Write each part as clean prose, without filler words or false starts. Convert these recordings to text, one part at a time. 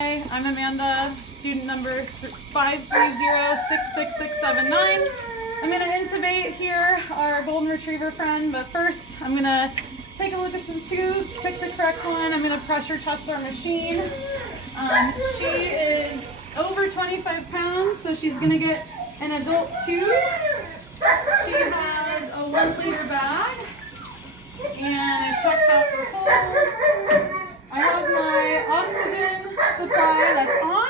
Hi, I'm Amanda, student number 530-66679. I'm going to intubate here our golden retriever friend, but first I'm going to take a look at some tubes, pick the correct one. I'm going to pressure test our machine. She is over 25 pounds, so she's going to get an adult tube. She has a 1 liter bag, and I've checked out for holes. I have my oxygen supply that's on,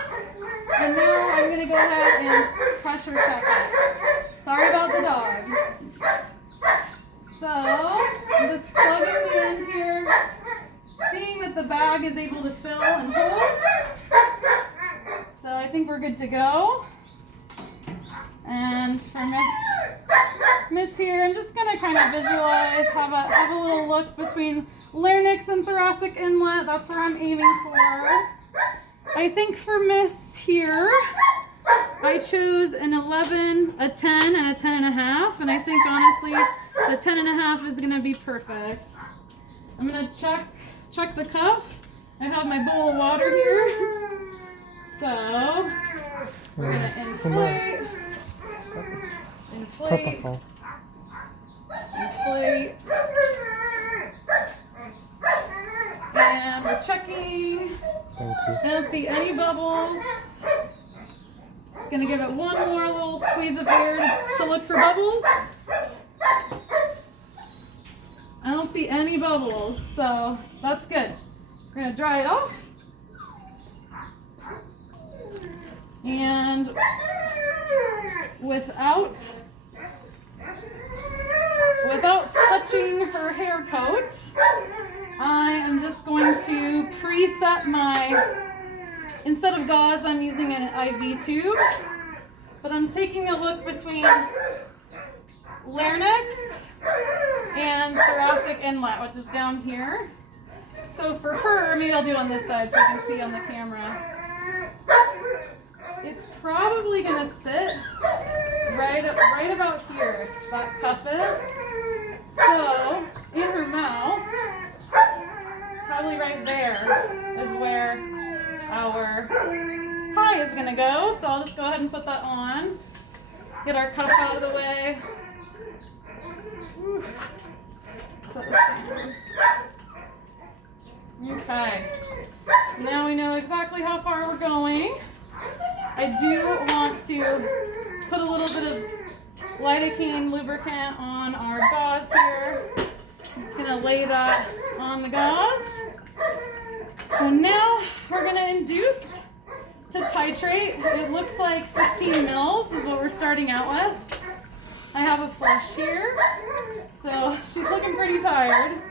and now I'm going to go ahead and pressure check it. Sorry about the dog. So, I'm just plugging the end here, seeing that the bag is able to fill and hold. So I think we're good to go. And for Miss here, I'm just going to kind of visualize, have a little look between larynx and thoracic inlet. That's where I'm aiming for. I think for Miss here, I chose an 11, a 10, and a 10.5, and I think honestly the 10.5 is going to be perfect. I'm going to check the cuff. I have my bowl of water here. So we're going to inflate. And we're checking. I don't see any bubbles. Gonna give it one more little squeeze of air to look for bubbles. I don't see any bubbles, so that's good. We're gonna dry it off. And without touching her hair coat, I am just going to preset instead of gauze, I'm using an IV tube, but I'm taking a look between larynx and thoracic inlet, which is down here. So for her, maybe I'll do it on this side so you can see on the camera. It's probably gonna sit right about here, that cuff is. So in her mouth, probably right there is where our tie is gonna go. So I'll just go ahead and put that on. Get our cuff out of the way. Set this down. Okay. So now we know exactly how far we're going. I do want to put a little bit of lidocaine lubricant on our gauze here. I'm just gonna lay that on the gauze. So now we're gonna induce to titrate. It looks like 15 mils is what we're starting out with. I have a flush here, so she's looking pretty tired.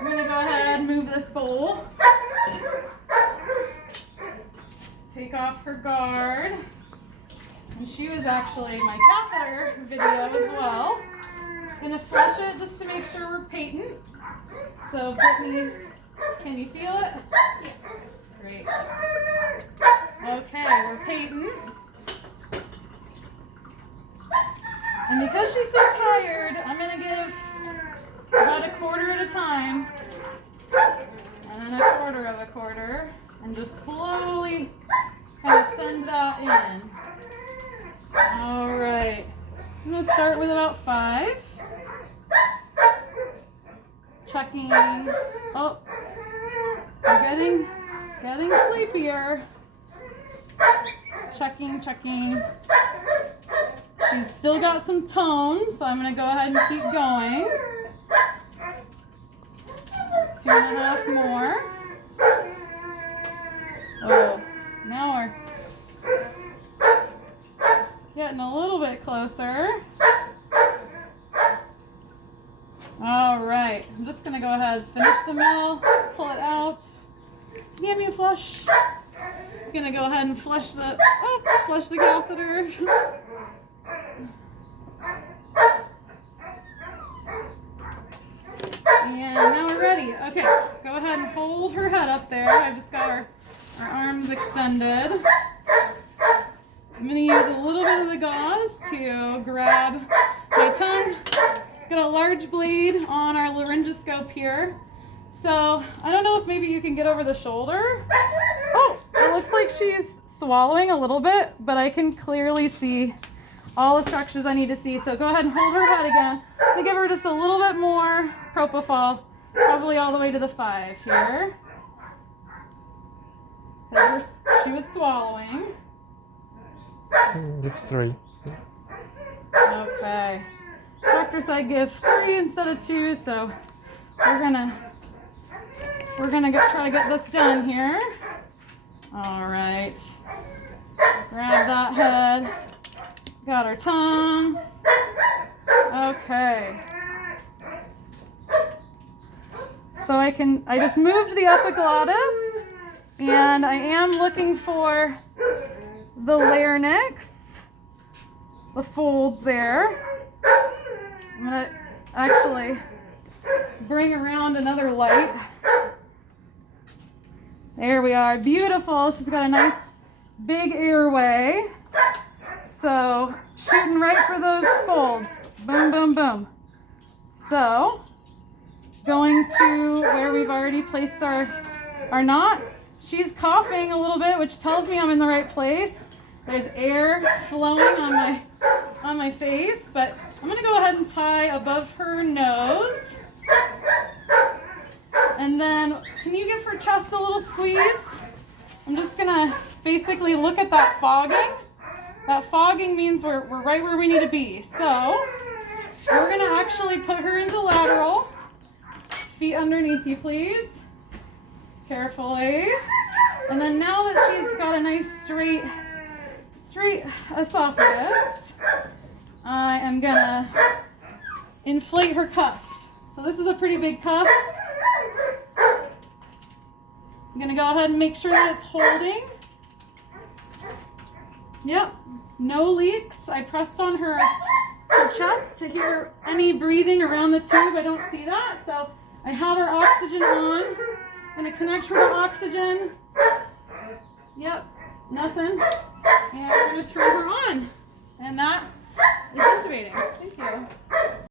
I'm gonna go ahead and move this bowl. Take off her guard. And she was actually my catheter video as well. Gonna flush it just to make sure we're patent. So Brittany, can you feel it? Yeah. Great. Okay, we're patent. And because she's so tired, I'm gonna give about a quarter at a time. And then a quarter of a quarter. And just slowly kind of send that in. All right. I'm going to start with about 5. Checking. Oh, we're getting sleepier. Checking. She's still got some tone, so I'm going to go ahead and keep going. 2.5 more. Oh, now we're getting a little bit closer. All right, I'm just gonna go ahead, finish the meal, pull it out. Give me a flush. I'm gonna go ahead and flush the catheter. And now we're ready. Okay, go ahead and hold her head up there. I've just got our arms extended. I'm going to use a little bit of the gauze to grab my tongue. Got a large bleed on our laryngoscope here. So I don't know if maybe you can get over the shoulder. Oh, looks like she's swallowing a little bit, but I can clearly see all the structures I need to see. So go ahead and hold her head again. We give her just a little bit more propofol, probably all the way to the 5 here. She was swallowing. Give 3. Okay. Doctor said give 3 instead of 2, so we're gonna try to get this done here. All right. Grab that head. Got her tongue. Okay. So I just moved the epiglottis, and I am looking for the larynx, the folds there. I'm gonna actually bring around another light. There we are, beautiful. She's got a nice big airway. So shooting right for those folds. Boom, boom, boom. So going to where we've already placed our knot. She's coughing a little bit, which tells me I'm in the right place. There's air flowing on my face, but I'm gonna go ahead and tie above her nose. And then, can you give her chest a little squeeze? I'm just gonna basically look at that fogging. That fogging means we're right where we need to be. So, we're gonna actually put her into lateral. Feet underneath you, please. Carefully. And then now that she's got a nice straight esophagus, I am gonna inflate her cuff. So this is a pretty big cuff. I'm gonna go ahead and make sure that it's holding. Yep, no leaks. I pressed on her chest to hear any breathing around the tube. I don't see that, so I have her oxygen on. I'm gonna connect her to oxygen. Yep, nothing. And we're gonna turn her on. And that is intubating. Thank you.